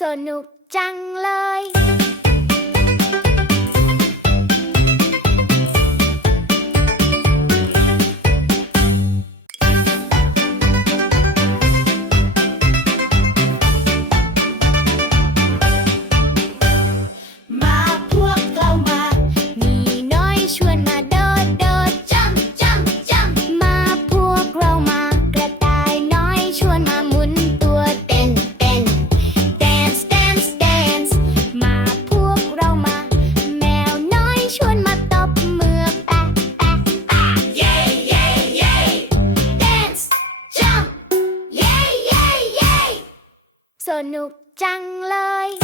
สนุกจังเลย สนุกจังเลย